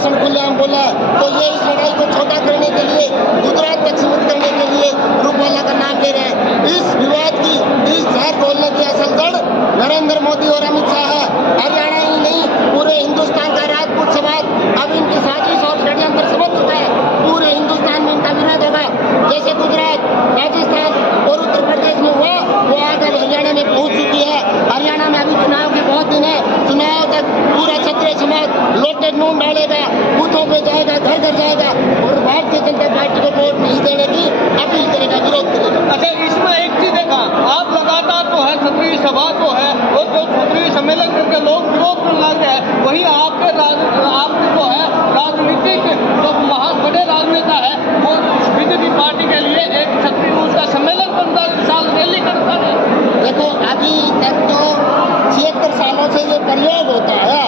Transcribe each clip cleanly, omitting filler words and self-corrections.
भाषण खुलेआम बोला है, तो ये इस लड़ाई को छोटा करने के लिए, गुजरात तक सीमित करने के लिए रूपवाला का नाम ले रहे हैं। इस विवाद की, इस जहर घोलने की असल जड़ नरेंद्र मोदी और अमित शाह है। हरियाणा ही नहीं, पूरे हिंदुस्तान का राजपूत समाज अब इनकी साजिश और षड्यंत्र समझ चुका है। पूरे हिंदुस्तान में इनका विरोध होगा। जैसे गुजरात, राजस्थान और उत्तर प्रदेश में हुआ, वो आग अब हरियाणा में पहुंच चुकी है। हरियाणा में अभी चुनाव के बहुत दिन है। चुनाव तक पूरा क्षत्रिय समाज लोटेड नून डालेगा, बूथों पे जाएगा, घर घर जाएगा और भारतीय जनता पार्टी को वोट नहीं देने की अपील करेगा, विरोध करेगा। अच्छा, इसमें एक चीज देखा, आप लगातार जो है क्षत्रिय सभा जो है और जो क्षत्रिय सम्मेलन करके लोग विरोध करने लगे हैं, वहीं आपके जो है राजनीतिक जो बड़े राजनेता है वो बीजेपी पार्टी के लिए एक क्षत्रिय उसका सम्मेलन करता है, साल रैली करता है। देखो, अभी तक तो 76 सालों से ये प्रयोग होता है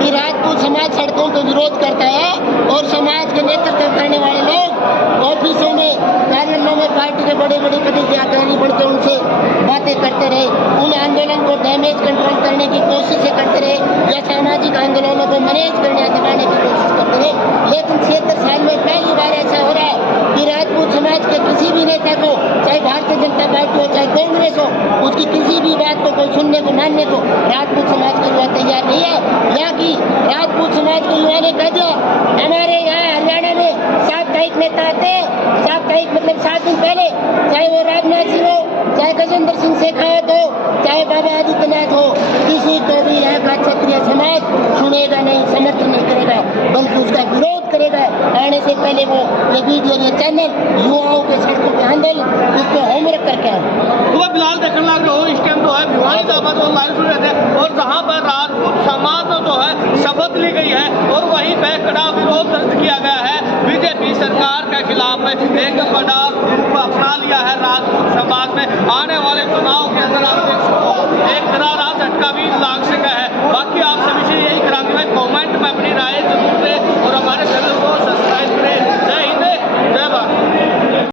कि राजपूत समाज सड़कों पर विरोध करता है और समाज के नेतृत्व करने वाले लोग ऑफिसों में, कार्यालयों में पार्टी के बड़े बड़े पदाधिकारी बढ़ के उनसे बातें करते रहे, उन आंदोलन को डैमेज कंट्रोल करने की कोशिशें करते रहे या सामाजिक आंदोलनों को मैनेज करने या दबाने की कोशिश करते रहे। लेकिन 76 साल में पहली बार ऐसा हो रहा है कि राजपूत समाज के किसी भी नेता को, चाहे भारतीय जनता पार्टी हो चाहे कांग्रेस हो, उसकी किसी भी बात को कोई सुनने को, मानने को राजपूत समाज के युवा तैयार नहीं है। यहाँ की राजपूत समाज के युवा ने कह दिया, हमारे यहाँ हरियाणा में साप्ताहिक नेता आते हैं, साप्ताहिक मतलब 7 दिन पहले, चाहे वो राजनाथ सिंह हो, चाहे गजेंद्र सिंह शेखावत हो, चाहे बाबा आदित्यनाथ हो, किसी को भी यहाँ का क्षत्रिय समाज सुनेगा नहीं, समर्थन नहीं करेगा, बल्कि उसका विरोध करेगा। आने से पहले वो ये वीडियो, ये चैनल युवाओं के सड़कों पे आंदोलन, उसको होमवर्क करके आए। तो फिलहाल देखने लग रहे हो इस टाइम जो है विवादित आवाज और लाइव सुन रहे थे, और जहाँ पर राजपूत समाज जो है शपथ ली गई है और वहीं पे कड़ा विरोध दर्ज किया गया है। बीजेपी सरकार के खिलाफ एक बड़ा रूप अपना लिया है राजपूत समाज में। आने वाले चुनाव के अंदर आप देख सकते हो एक करारा झटका भी लाग सका है।